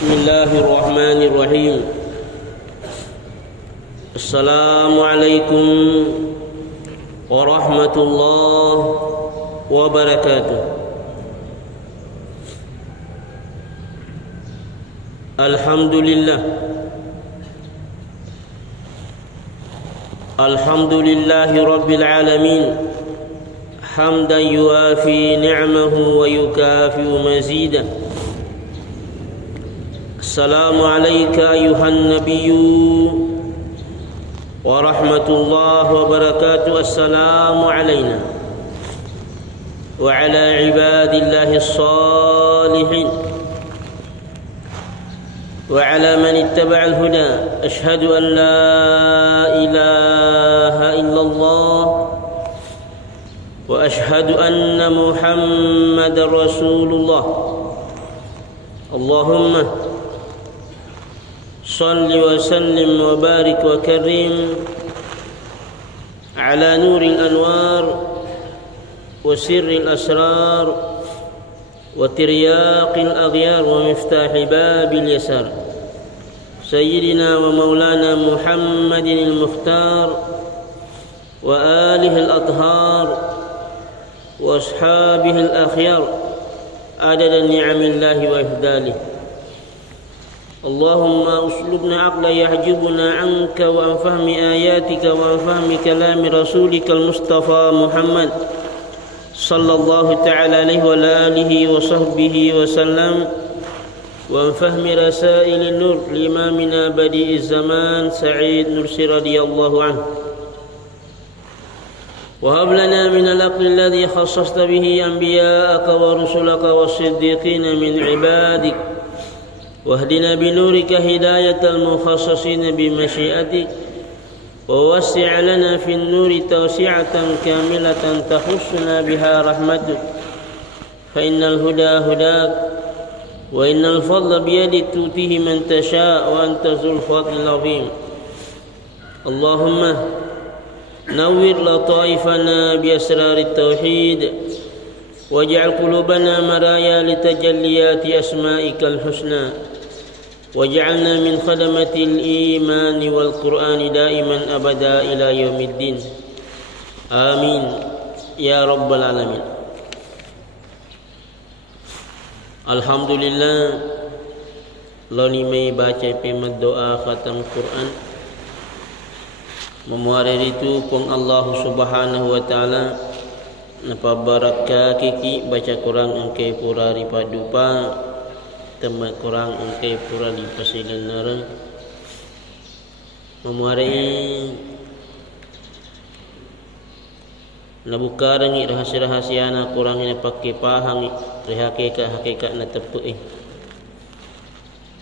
Bismillahirrahmanirrahim. Assalamualaikum warahmatullahi wabarakatuh. Alhamdulillah. Alhamdulillahi rabbil alamin. Hamdan yuafi ni'amahu wa yukafi'u mazidah. Assalamu alayka ayuhan nabiyyu wa rahmatullahi wa barakatuh. Assalamu alayna wa ala ibadillahi as-salihin wa ala man ittaba'a al-huda. Ashhadu an la ilaha illallah wa ashhadu anna Muhammadar Rasulullah. Allahumma صل وسلم وبارك وكرم على نور الأنوار وسر الأسرار وترياق الأغيار ومفتاح باب اليسار سيدنا ومولانا محمد المختار وآله الأطهار وأصحابه الأخيار عدد نعم الله وإفضاله. اللهم اسلبنا عقلا يحجبنا عنك وعن فهم آياتك وعن فهم كلام رسولك المصطفى محمد صلى الله تعالى عليه وعلى آله وصحبه وسلم وعن فهم رسائل النور لإمامنا بديع الزمان سعيد نرسي رضي الله عنه. وهب لنا من العقل الذي خصصت به أنبياءك ورسلك والصديقين من عبادك، واهدنا بنورك هداية المخصصين بمشيئتك، ووسع لنا في النور توسعة كاملة تخصنا بها رحمتك، فإن الهدى هداك وإن الفضل بيدك تؤتيه من تشاء وأنت ذو الفضل العظيم. اللهم نور لطائفنا بأسرار التوحيد، واجعل قلوبنا مرايا لتجليات أسمائك الحسنى، واجعلنا من خدمة الإيمان والقرآن دائما أبدا إلى يوم الدين. آمين يا رب العالمين. Alhamdulillah, loni mai baca pemad doa khatam Quran memuari itu pun Allah Subhanahu wa taala napa barakah kiki baca Quran angke pura ripadupa tema Quran angke pura di pasilenara memuari nabuka rangi rahasia-rahasia na Quran ini pakai pahang hakikat na tepu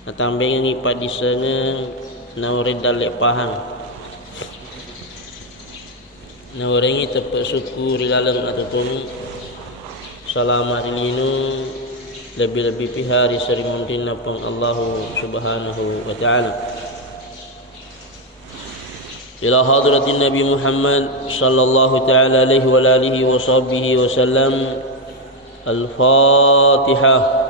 na tambeng ni padisana na ore dalek pahang na orengi tepat syukur dalam ataupun selamat ini lebih-lebih pihari sering mungkin napang Allah Subhanahu wa taala. Ila hadratin Nabi Muhammad sallallahu taala alaihi wa alihi wa sahbihi wa sallam. Al-Fatihah.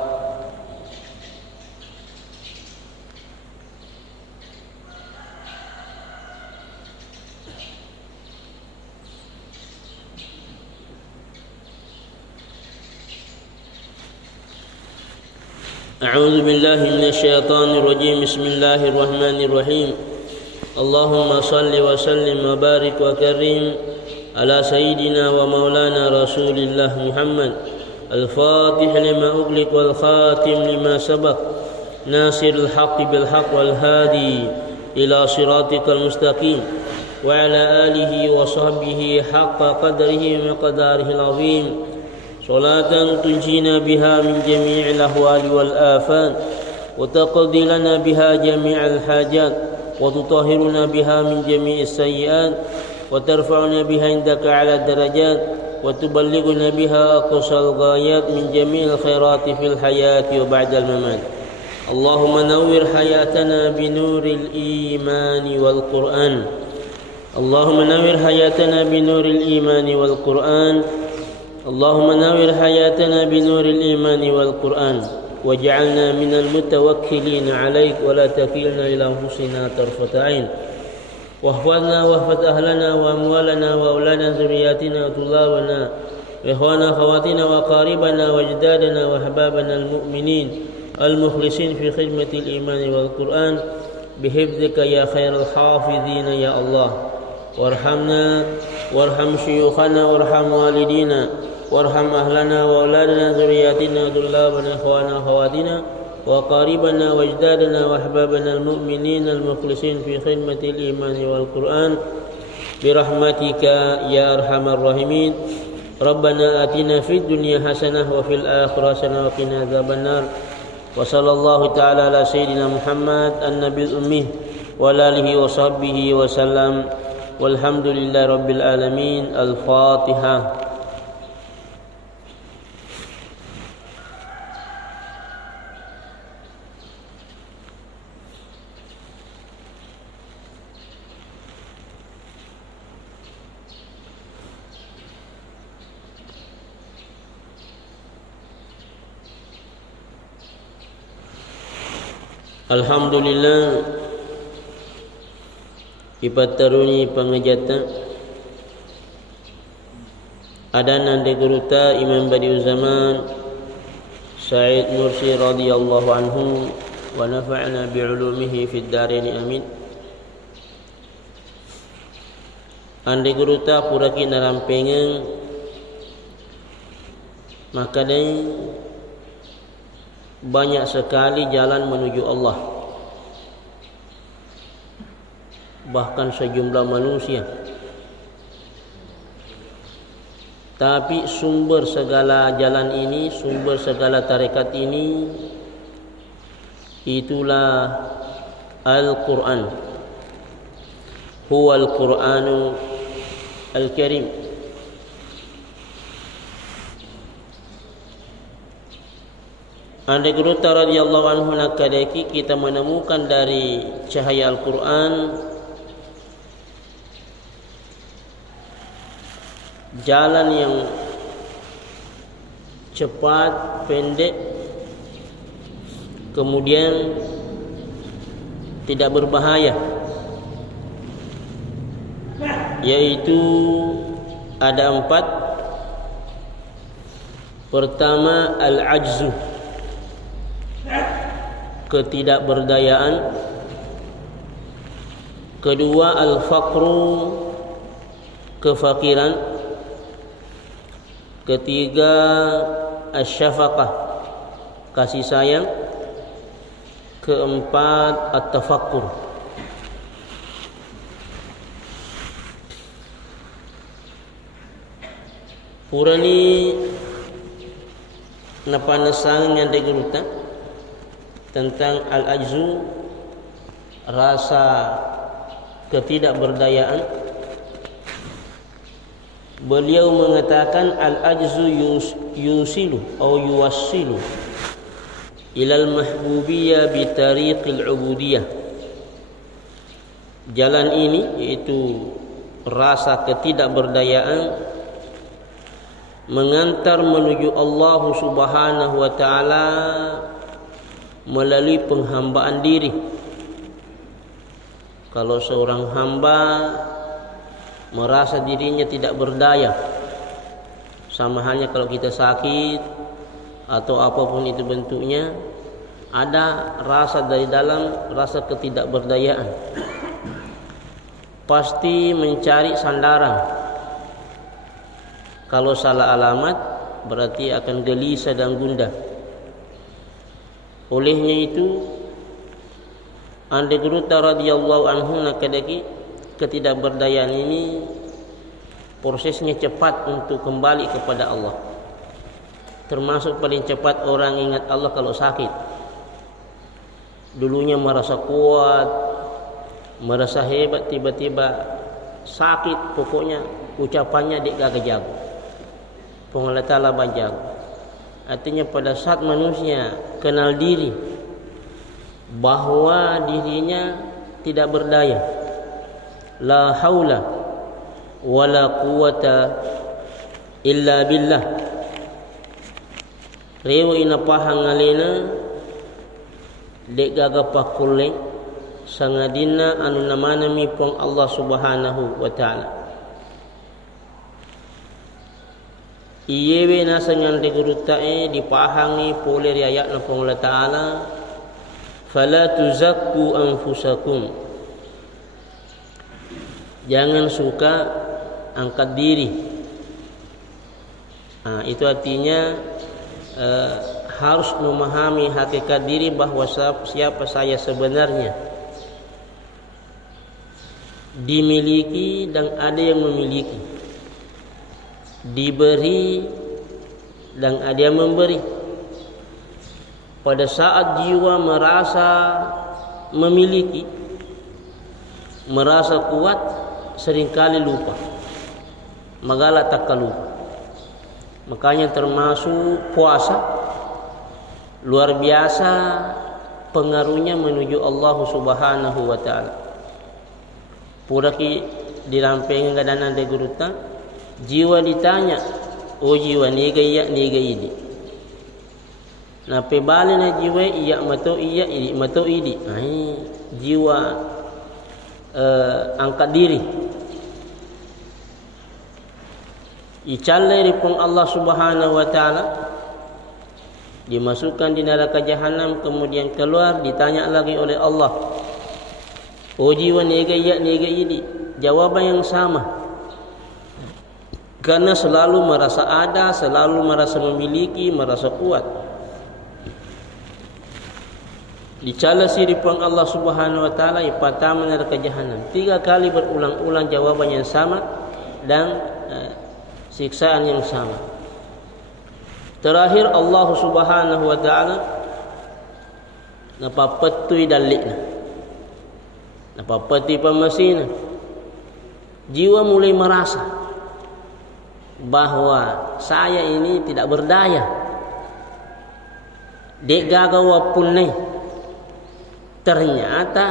أعوذ بالله من الشيطان الرجيم. بسم الله الرحمن الرحيم. اللهم صل وسلم وبارك وكرم على سيدنا ومولانا رسول الله محمد الفاتح لما أغلق والخاتم لما سبق ناصر الحق بالحق والهادي إلى صراطك المستقيم وعلى آله وصحبه حق قدره ومقداره العظيم. صلاة تنجينا بها من جميع الأهوال والآفات، وتقضي لنا بها جميع الحاجات، وتطهرنا بها من جميع السيئات، وترفعنا بها عندك على الدرجات، وتبلغنا بها أقصى الغايات من جميع الخيرات في الحياة وبعد الممات. اللهم نور حياتنا بنور الإيمان والقرآن. اللهم نور حياتنا بنور الإيمان والقرآن. اللهم نور حياتنا بنور الإيمان والقرآن. واجعلنا من المتوكلين عليك ولا تكلنا إلى أنفسنا طرفة عين واحفظنا واحفظ أهلنا وأموالنا وأولادنا ذرياتنا وطلابنا وإخواننا أخواتنا وأقاربنا وأجدادنا وأحبابنا المؤمنين المخلصين في خدمة الإيمان والقرآن بحفظك يا خير الحافظين يا الله وارحمنا وارحم شيوخنا وارحم والدينا وارحم أهلنا وأولادنا ذرياتنا وطلابنا إخواننا أخواتنا وقاربنا واجدادنا وأحبابنا المؤمنين المخلصين في خدمة الإيمان والقرآن برحمتك يا أرحم الراحمين ربنا آتنا في الدنيا حسنة وفي الآخرة حسنة وقنا عذاب النار وصلى الله تعالى على سيدنا محمد النبي الأمي وعلى آله وصحبه وسلم والحمد لله رب العالمين. الفاتحة. Alhamdulillah ipataruni pangajata adanan de guruta Imam Badi'uz Zaman Said Nursi radhiyallahu anhu wa nafa'na bi'ulumihi fid dharain amin. Ande guruta puraki narampengen maka dai banyak sekali jalan menuju Allah. Bahkan sejumlah manusia. Tapi sumber segala jalan ini, sumber segala tarekat ini, itulah Al-Quran. Huwa Al-Quranu Al-Karim. Anda Guruta radhiyallahu anhu nakadaki kita menemukan dari cahaya Al-Quran jalan yang cepat, pendek, kemudian tidak berbahaya, yaitu ada 4. Pertama, al-ajzu, ketidakberdayaan. Kedua, al-faqru, kefakiran. Ketiga, asy-syafaqah, kasih sayang. Keempat, at-tafakkur. Purani napanasang yang degeruta tentang al-ajzu, rasa ketidakberdayaan. Beliau mengatakan al-ajzu yusilu atau yuwassilu ilal mahbubiyah bi tariqil ubudiyah. Jalan ini yaitu rasa ketidakberdayaan mengantar menuju Allah Subhanahu wa taala melalui penghambaan diri. Kalau seorang hamba merasa dirinya tidak berdaya, sama halnya kalau kita sakit atau apapun itu bentuknya, ada rasa dari dalam, rasa ketidakberdayaan, pasti mencari sandaran. Kalau salah alamat berarti akan gelisah dan gundah. Olehnya itu Ande Guruta radhiyallahu anhu nakadaki ketidakberdayaan ini prosesnya cepat untuk kembali kepada Allah. Termasuk paling cepat orang ingat Allah kalau sakit. Dulunya merasa kuat, merasa hebat, tiba-tiba sakit, pokoknya ucapannya dik gak jago. Pengelatala bajang. Artinya pada saat manusia kenal diri bahwa dirinya tidak berdaya, la haula wala quwata illa billah, rewa ina pahang ngalena dek gaga pakulle sangadina anu namana mipong Allah Subhanahu wa ta'ala. Iyewe nasangan de gurutae dipahangi pole ayat na pong Allah Ta'ala, fala tuzakku anfusakum, jangan suka angkat diri. Itu artinya harus memahami hakikat diri bahwa siapa saya sebenarnya, dimiliki dan ada yang memiliki, diberi dan ada yang memberi. Pada saat jiwa merasa memiliki, merasa kuat, seringkali lupa, magala tak lupa. Makanya termasuk puasa luar biasa pengaruhnya menuju Allah Subhanahu wa ta'ala. Puraki diramping kadana de guruta, jiwa ditanya, oh jiwa niga iya niga idi. Na pebali na jiwa iya mato iya idi mato idi. Jiwa angkat diri. Icallai ripong Allah Subhanahu wa ta'ala, dimasukkan di neraka jahanam, kemudian keluar ditanya lagi oleh Allah, oh jiwa nega iya nega ini. Jawaban yang sama, karena selalu merasa ada, selalu merasa memiliki, merasa kuat. Dicala siripang Allah Subhanahu wa ta'ala ipatama neraka jahanam. 3 kali berulang-ulang jawaban yang sama dan siksaan yang sama. Terakhir Allah Subhanahu wa ta'ala napapetui dalikna, napapetui pamasina. Jiwa mulai merasa bahwa saya ini tidak berdaya, dek gagawa punne. Ternyata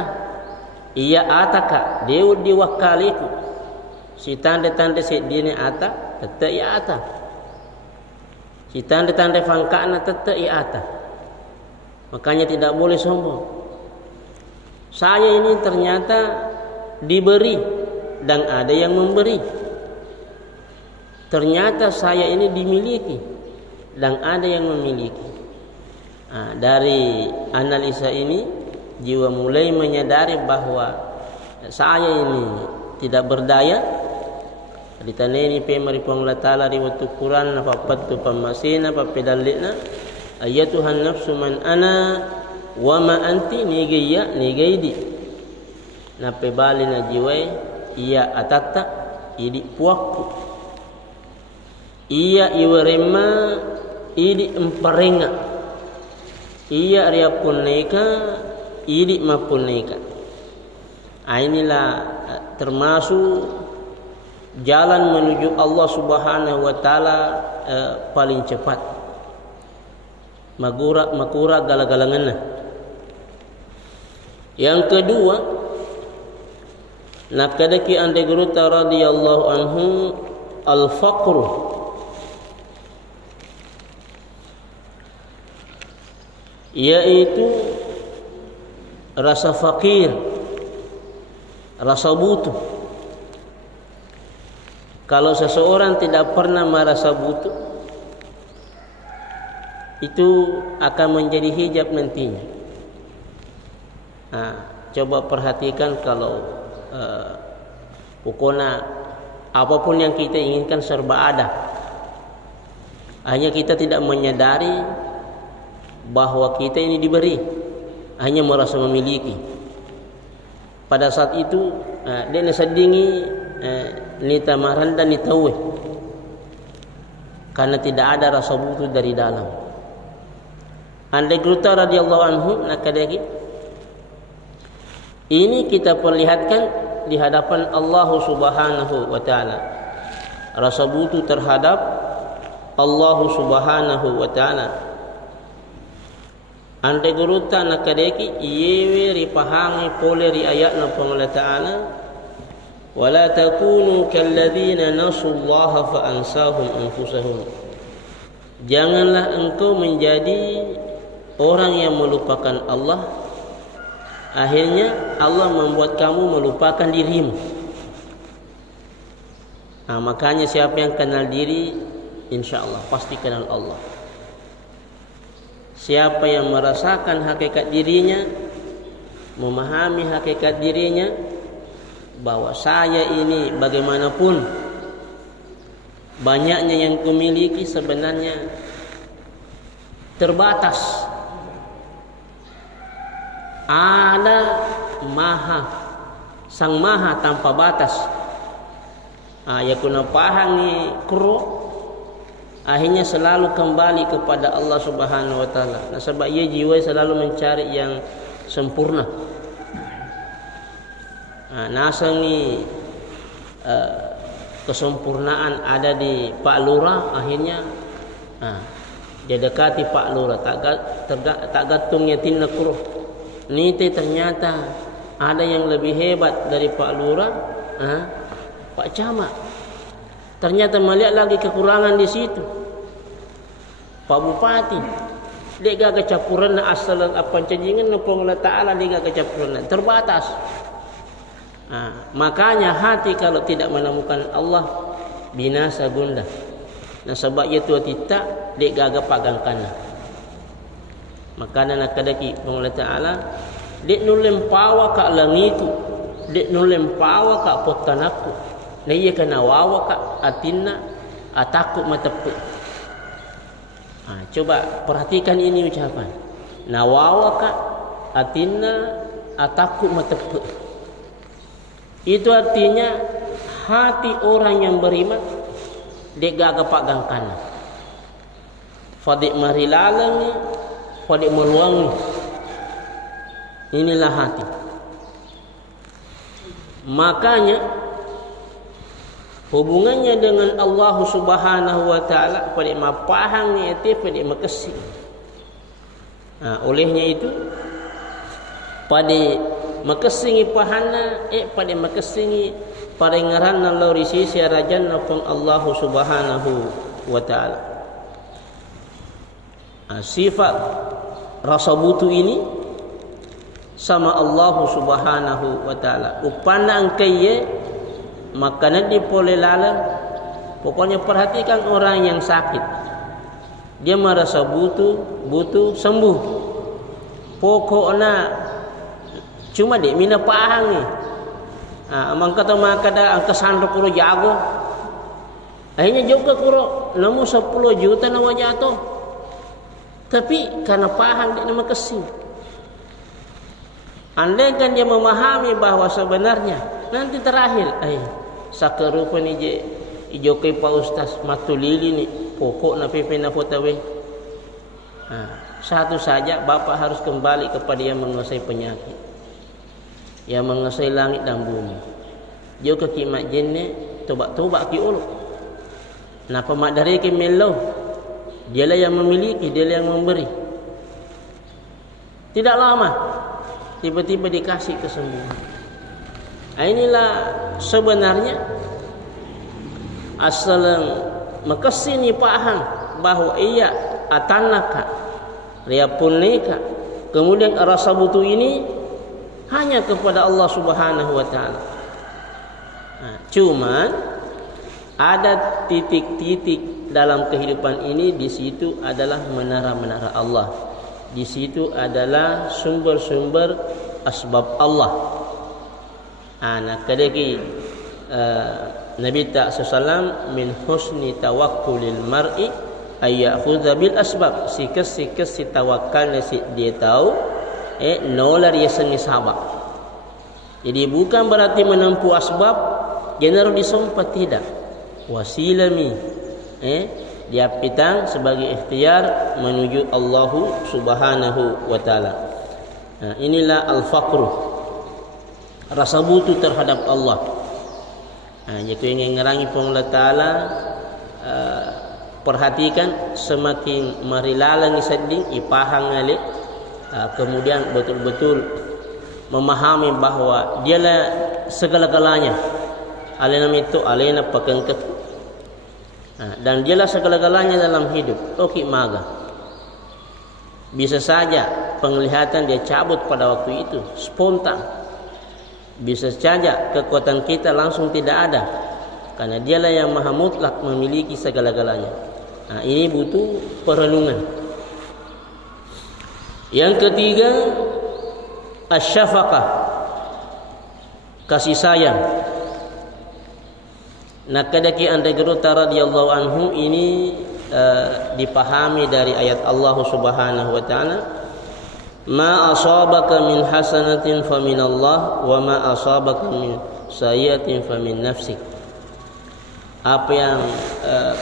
ia ataka deud diwakaliku, si tanda-tanda sedine ata tetap ia ata, si tanda-tanda fangkana tetap ia ata. Makanya tidak boleh sombong. Saya ini ternyata diberi dan ada yang memberi. Ternyata saya ini dimiliki dan ada yang memiliki. Dari analisa ini jiwa mulai menyadari bahwa saya ini tidak berdaya. Ditaneni pe maripong Allah Ta'ala riwayat Quran apa pattu pamasina apa pedalina ayatuhan nafsu man ana wa ma anti nigaya nigaidi. Na pe bali na jiwa iya atata idi puakku, iya iwarema idi emparenga, iya ria puneka idi mapuneka. Inilah termasuk jalan menuju Allah Subhanahu wa ta'ala paling cepat. Makura galagalanganna. Yang kedua, nakadaki ande guruta radhiyallahu anhu al-faqru, yaitu rasa fakir, rasa butuh. Kalau seseorang tidak pernah merasa butuh, itu akan menjadi hijab nantinya. Coba perhatikan kalau pokoknya apapun yang kita inginkan serba ada, hanya kita tidak menyadari bahwa kita ini diberi, hanya merasa memiliki. Pada saat itu dia nasadingi nita maranda nitawe, karena tidak ada rasa butuh dari dalam. Andai Gruta radhiyallahu anhu nakadagi ini kita perlihatkan di hadapan Allah Subhanahu wa ta'ala, rasa butuh terhadap Allah Subhanahu wa ta'ala. Andai Gruta nakadagi iyewe ripahangi pole ri ayat na Allah Ta'ala, wala takunu kalladzina nasullaha fa ansahum anfusahum. Janganlah engkau menjadi orang yang melupakan Allah. Akhirnya Allah membuat kamu melupakan dirimu. Makanya siapa yang kenal diri, insya-Allah pasti kenal Allah. Siapa yang merasakan hakikat dirinya, memahami hakikat dirinya, bahwa saya ini bagaimanapun banyaknya yang kumiliki sebenarnya terbatas. Ada Sang Maha tanpa batas. Ya kuna pahang ni kuro, akhirnya selalu kembali kepada Allah Subhanahu wa taala. Nah, sebab ia jiwa selalu mencari yang sempurna. Nasang ni kesempurnaan ada di Pak Lurah, akhirnya dia dekati Pak Lurah, tak gatungnya tinna kuro. Nite ternyata ada yang lebih hebat dari Pak Lurah, Pak Camat. Ternyata melihat lagi kekurangan di situ. Pak Bupati, lega kecampuran asal apa cenjingan nopong Allah Taala, lega kecampuran terbatas. Makanya hati kalau tidak menemukan Allah binasa gundah. Nah sebab itu tidak lega pagangkana. Makanya nak kadaki Allah Taala dek nulem pawa ka langitu, dek nulem pawa ka potanaku. Nah iya kana wawa ka atinna ataku matapu. Coba perhatikan ini ucapan. Nawawa ka atinna ataku matapu. Itu artinya hati orang yang beriman dek gaga pagangkana. Fadik marilalangi, fadik meluangi. Inilah hati. Makanya hubungannya dengan Allah Subhanahu wa taala pada mapahang ni ete pada makesi. Olehnya itu pada makesingi pahana pada makesingi parengaran lauri sisi rajan napang Allah Subhanahu wa taala. Sifat rasa butuh ini sama Allah Subhanahu wa taala. Upana angkaiye makanan di pole lalang. Pokoknya perhatikan orang yang sakit. Dia merasa butuh sembuh. Pokoknya cuma dek mina pahang ni. Amang kata makada angka sandok kuro jago. Akhirnya juga kuro namu 10 juta na wajato. Tapi karena pahang dek nama kesing. Andai kan dia memahami bahawa sebenarnya nanti terakhir sakarupa ni je ijokai Pak Ustaz matulili ni pokok na pepe na potawe. Satu saja Bapak harus kembali kepada yang menguasai penyakit, yang menguasai langit dan bumi. Jauh ke kimat jenne tobat ki ulu. Napa mak dari ke melo? Dialah yang memiliki, dialah yang memberi. Tidak lama tiba-tiba dikasih kesembuhan. Inilah sebenarnya asal makasini pahang bahawa ia atanaka ria punika, kemudian rasa butuh ini hanya kepada Allah Subhanahu wa taala. Cuman ada titik-titik dalam kehidupan ini, di situ adalah menara-menara Allah. Di situ adalah sumber-sumber asbab Allah. Nah kadaki Nabi SAW min husni tawakkulil mar'i ayyakhudha bil asbab. Sikas si tawakkalnya si dia tahu nolar dia sengi sabab. Jadi bukan berarti menempuh asbab general disompat, tidak. Wasilami dia pitang sebagai ikhtiar menuju Allah Subhanahu wa taala. Inilah al-faqru, rasa butuh terhadap Allah. Jika ingin ngerangi Allah taala, perhatikan semakin marilalang seding ipahang alik, kemudian betul-betul memahami bahawa dialah segala-galanya. Alena itu alena pakengket. Dan dialah segala-galanya dalam hidup. Oke maga. Bisa saja penglihatan dia cabut pada waktu itu, spontan. Bisa saja kekuatan kita langsung tidak ada, karena dialah yang maha mutlak memiliki segala-galanya. Ini butuh perenungan. Yang ketiga, asy-syafaqah, kasih sayang. Nakadaki anda geruta radhiyallahu anhu ini dipahami dari ayat Allah Subhanahu wa taala, ma asabaka min hasanatin faminallah wa ma asabaka min sayyi'atin famin nafsik. Apa yang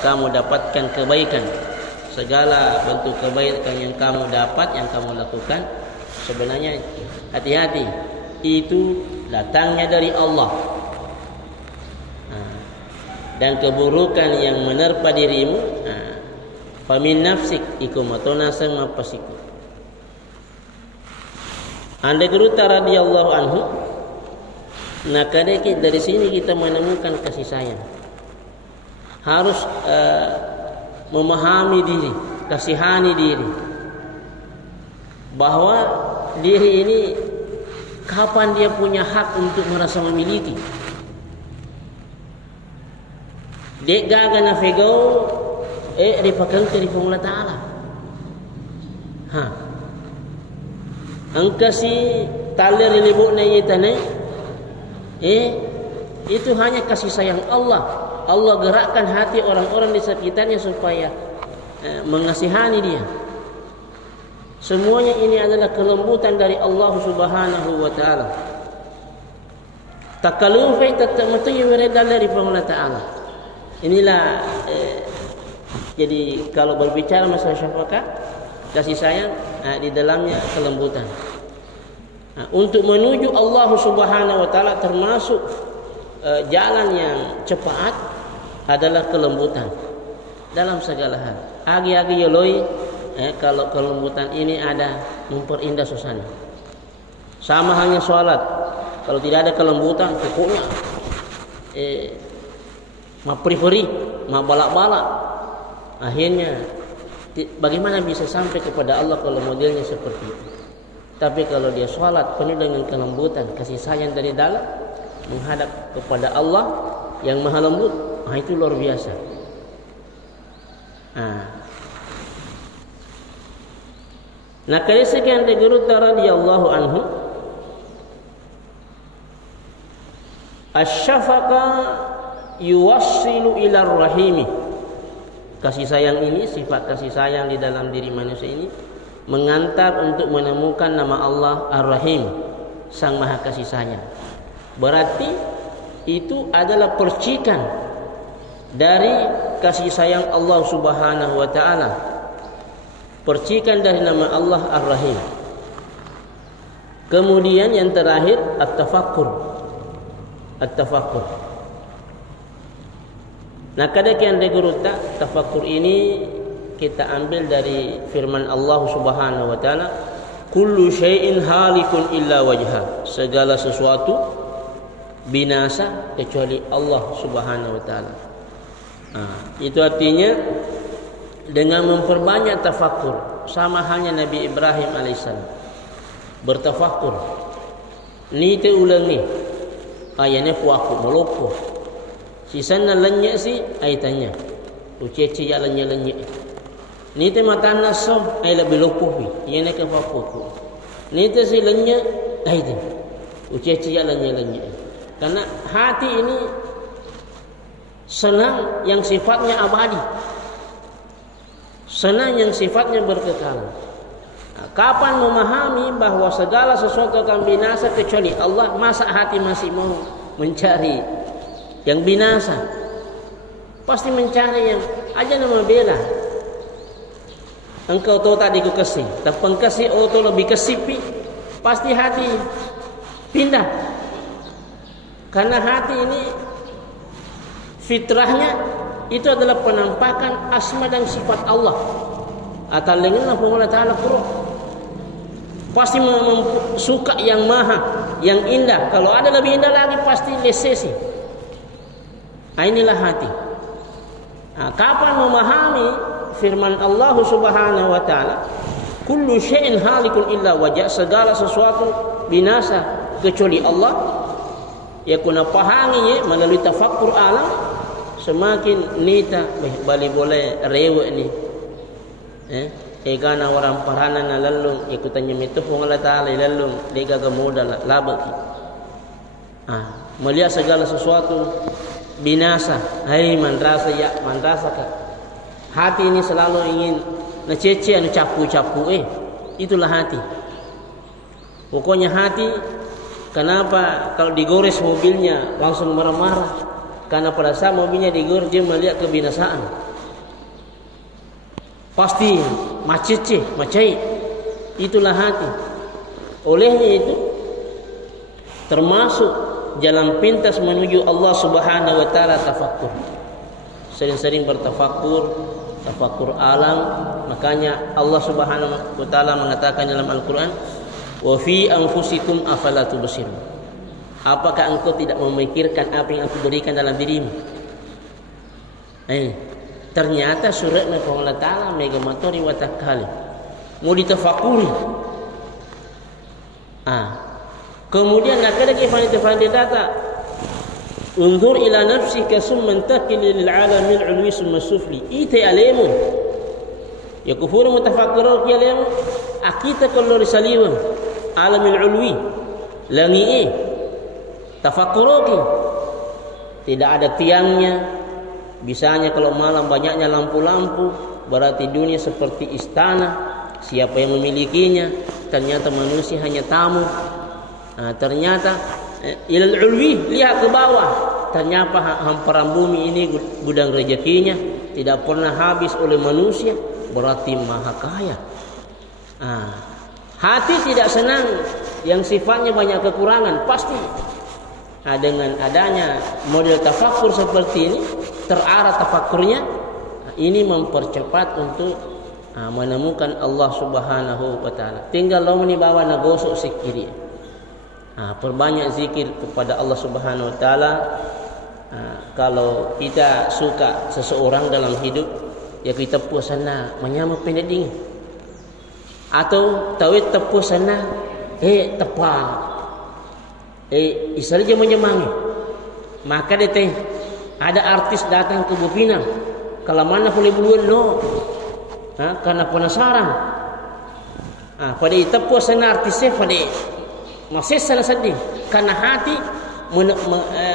kamu dapatkan kebaikan, segala bentuk kebaikan yang kamu dapat, yang kamu lakukan, sebenarnya hati-hati, itu datangnya dari Allah. Dan keburukan yang menerpa dirimu, famin nafsik, iku matona sang mapasiku. Anda geruta radhiyallahu anhu. Nah, kadang dari sini kita menemukan kasih sayang. Harus memahami diri, kasihani diri, bahwa diri ini kapan dia punya hak untuk merasa memiliki. Dek gaga na fegau ripakan dari Allah Ta'ala. Angka si talir libuk na yitane, itu hanya kasih sayang Allah. Allah gerakkan hati orang-orang di sekitarnya supaya mengasihani dia. Semuanya ini adalah kelembutan dari Allah Subhanahu wa taala. Takalufai tatamatu yuridal dari Allah Ta'ala. Inilah jadi kalau berbicara masalah syafaqah, kasih sayang, di dalamnya kelembutan. Untuk menuju Allah Subhanahu wa taala termasuk jalan yang cepat adalah kelembutan dalam segala hal. Agi-agi yoloi, kalau kelembutan ini ada, memperindah suasana. Sama hanya sholat, kalau tidak ada kelembutan, pokoknya preferi, balak-balak. Akhirnya bagaimana bisa sampai kepada Allah kalau modelnya seperti itu? Tapi kalau dia sholat penuh dengan kelembutan, kasih sayang dari dalam, menghadap kepada Allah yang maha lembut, itu luar biasa. Nah, kali sekian dari Guru radhiyallahu anhu, asy-syafaqa yuwassilu ila rahimi. Kasih sayang ini, sifat kasih sayang di dalam diri manusia ini mengantar untuk menemukan nama Allah Ar-Rahim, Sang Maha Kasih Sayang. Berarti itu adalah percikan dari kasih sayang Allah Subhanahu wa taala. Percikan dari nama Allah Ar-Rahim. Kemudian yang terakhir at-tafakkur. At-tafakkur. Nah, kadang deguruta tafakkur ini kita ambil dari firman Allah Subhanahu wa taala, kullu syai'in halikun illa wajha. Segala sesuatu binasa kecuali Allah Subhanahu wa taala. Itu artinya dengan memperbanyak tafakkur, sama halnya Nabi Ibrahim alaihissalam bertafakkur. Ni te ulangi ayane puaku melopo. Sisana lanya si aitanya. Ucece ya lanya. Ni te matana som ay lebih lopo wi. Yene ke papoku. Ni te si lanya aite. Ucece ya lanya. Karena hati ini senang yang sifatnya abadi. Senang yang sifatnya berkekalan. Kapan memahami bahwa segala sesuatu akan binasa kecuali Allah, masa hati masih mau mencari yang binasa? Pasti mencari yang aja nama bela. Engkau tahu tadi ku kasih, tapi pengkasih auto lebih kesipi, pasti hati pindah. Karena hati ini fitrahnya itu adalah penampakan asma dan sifat Allah. Atalengan Allah Ta'ala Qur'an. Pasti suka yang maha, yang indah. Kalau ada lebih indah lagi pasti lesesi. Inilah hati. Kapan memahami firman Allah Subhanahu wa taala, kullu syai'in halikun illa wajah, segala sesuatu binasa kecuali Allah. Ya kuna pahami melalui tafakkur alam, semakin nita balik boleh rewe ni. Kana orang parana na lalung ikutannya mitu Allah taala lalung lega gamoda labaki. Melihat segala sesuatu binasa, hai mandrasa ya mandrasa ka. Hati ini selalu ingin ngecece anu capu-capu itulah hati. Pokoknya hati, kenapa kalau digores mobilnya langsung marah-marah? Karena pada saat mobilnya digores dia melihat kebinasaan. Pasti macece, macai. Itulah hati. Olehnya itu termasuk jalan pintas menuju Allah Subhanahu wa taala tafakkur. Sering-sering bertafakkur, tafakkur alam. Makanya Allah Subhanahu wa taala mengatakan dalam Al-Qur'an, "Wa fi anfusikum afala tubsirun." Apakah engkau tidak memikirkan apa yang aku berikan dalam dirimu? Ternyata suratnya Allah taala mega matori wa takkali. Mau ditafakuri. Kemudian nakala kifani data unzur ila nafsika summa intakil lil alam al ulwi summa sufli ite alemu ya kufuru mutafakkiru ki alemu akita kullu risaliwan alam al ulwi langi tafakkuruki tidak ada tiangnya, bisanya kalau malam banyaknya lampu-lampu berarti dunia seperti istana, siapa yang memilikinya? Ternyata manusia hanya tamu. Ternyata ilal ulwi, lihat ke bawah, ternyata hamparan bumi ini gudang rezekinya tidak pernah habis oleh manusia, berarti maha kaya. Hati tidak senang yang sifatnya banyak kekurangan, pasti. Dengan adanya model tafakkur seperti ini, terarah tafakkurnya, ini mempercepat untuk menemukan Allah Subhanahu wa taala. Tinggal lo bawa nagosok sikiri. Perbanyak zikir kepada Allah Subhanahu wa taala. Kalau kita suka seseorang dalam hidup, ya kita puas sana menyama pendek dingin. Atau tawit tepus sana tepat. Isal je menyemangi. Maka deteh ada artis datang ke Bupinang. Kalau mana boleh buluan no. Karena penasaran. Pada tepus sana artisnya pada masih salah sedih karena hati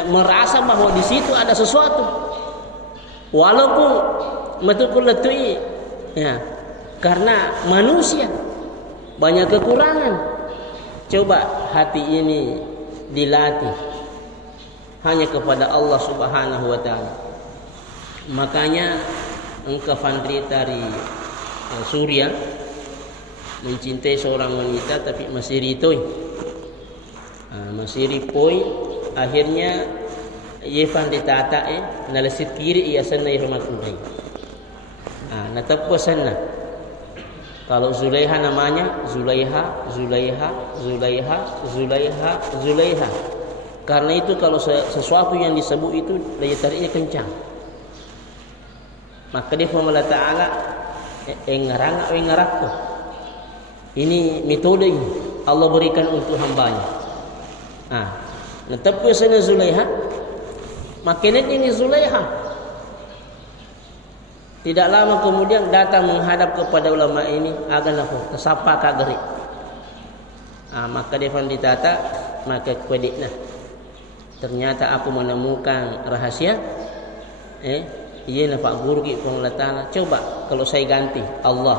merasa bahwa di situ ada sesuatu walaupun betul letui karena manusia banyak kekurangan. Coba hati ini dilatih hanya kepada Allah Subhanahu wa taala. Makanya engkau Fandri dari Surya mencintai seorang wanita tapi masih ritoi. Masih ripoi, akhirnya Yefan ditata nalasit kiri ia sana irmatul. Natapos sana. Kalau Zulaiha namanya Zulaiha. Karena itu kalau sesuatu yang disebut itu daya tariknya kencang. Maka dia Allah Taala engarakku. Ini metode ini Allah berikan untuk hambanya. Natapos sana Zulaiha. Makinat ini Zulaiha. Tidak lama kemudian datang menghadap kepada ulama ini, agan aku kesapa kageri. Maka dia ditata, maka kwedikna. Ternyata aku menemukan rahasia. Iya lah Pak Guru ki Allah Taala. Coba kalau saya ganti Allah.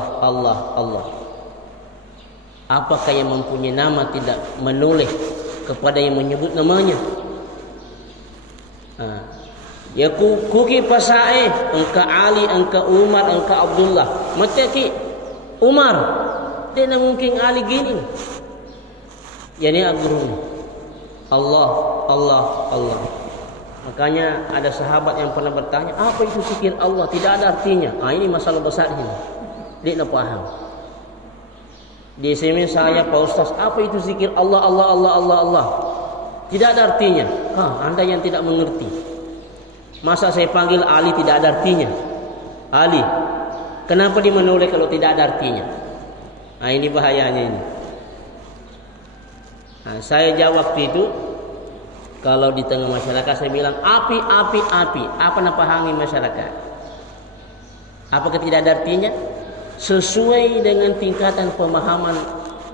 Apakah yang mempunyai nama tidak menoleh kepada yang menyebut namanya? Ya kuki pasae engka Ali, engka Umar, engka Abdullah. Mataki Umar. Dia mungkin Ali gini. Yani aguru. Allah. Makanya ada sahabat yang pernah bertanya, apa itu zikir Allah? Tidak ada artinya. Ini masalah besar ini. Dia nak paham. Di sini saya Pak Ustaz, apa itu zikir Allah? Tidak ada artinya. Anda yang tidak mengerti. Masa saya panggil Ali tidak ada artinya? alih. Kenapa dia menoleh kalau tidak ada artinya? Nah, ini bahayanya ini. Nah, saya jawab itu, kalau di tengah masyarakat saya bilang api. Apa nak pahami masyarakat? Apakah tidak ada artinya? Sesuai dengan tingkatan pemahaman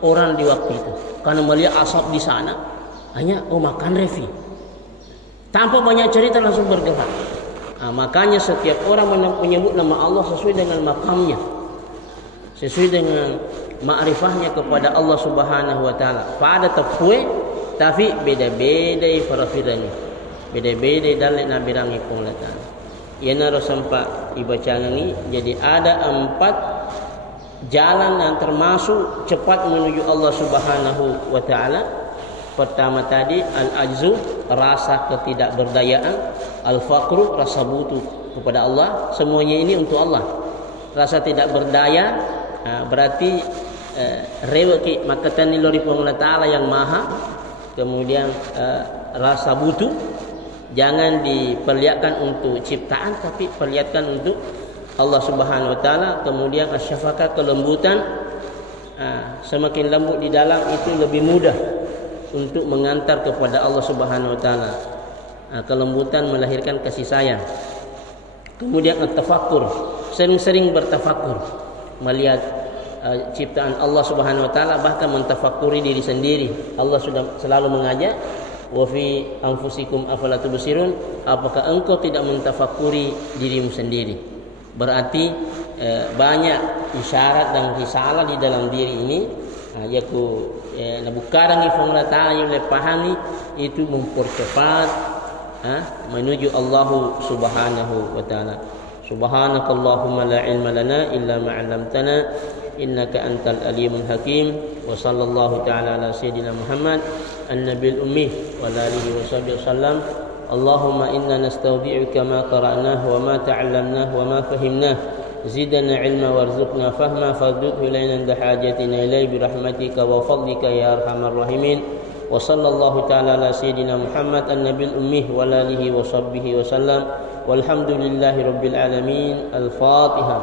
orang di waktu itu. Karena melihat asap di sana, hanya makan refi. Tanpa banyak cerita langsung bergerak. Nah, makanya setiap orang menyebut nama Allah sesuai dengan makamnya, sesuai dengan ma'rifahnya kepada Allah Subhanahu wa taala. Pada tepue tapi beda-beda farafirani. Beda-beda dalil Nabi rangi penglihatan. Ia naro sampai dibacaan ini, jadi ada 4 jalan yang termasuk cepat menuju Allah Subhanahu wa taala. Pertama tadi al-ajzu, rasa ketidakberdayaan, al-faqru, rasa butuh kepada Allah. Semuanya ini untuk Allah. Rasa tidak berdaya berarti reweki makatan ilori Allah Ta'ala yang maha. Kemudian rasa butuh, jangan diperlihatkan untuk ciptaan tapi perlihatkan untuk Allah Subhanahu wa taala. Kemudian asyafaqah, kelembutan. Semakin lembut di dalam itu lebih mudah untuk mengantar kepada Allah Subhanahu wa taala. Kelembutan melahirkan kasih sayang. Kemudian at-tafakkur, sering-sering bertafakkur, melihat ciptaan Allah Subhanahu wa taala, bahkan mentafakuri diri sendiri. Allah sudah selalu mengajak, wa fi anfusikum afala tubsirun, apakah engkau tidak mentafakuri dirimu sendiri? Berarti banyak isyarat dan risalah di dalam diri ini, yaitu bukarang ifong ta'ala yang pahami itu mempercepat menuju Allah Subhanahu wa taala. Subhanakallahumma la ilma lana illa ma 'allamtana innaka antal alimul hakim. Wa sallallahu ta'ala ala sayyidina Muhammad an-nabiyil ummi wa alihi wa sahbihi wasallam. Allahumma inna nastawdi'uka ma qara'nahu wa ma ta'allamnahu wa ma fahimnahu. زدنا علما وارزقنا فهما فردده إلينا عند حاجتنا إليه برحمتك وفضلك يا أرحم الراحمين. وصلى الله تعالى على سيدنا محمد النبي الأمي وآله وصحبه وسلم والحمد لله رب العالمين. الفاتحة.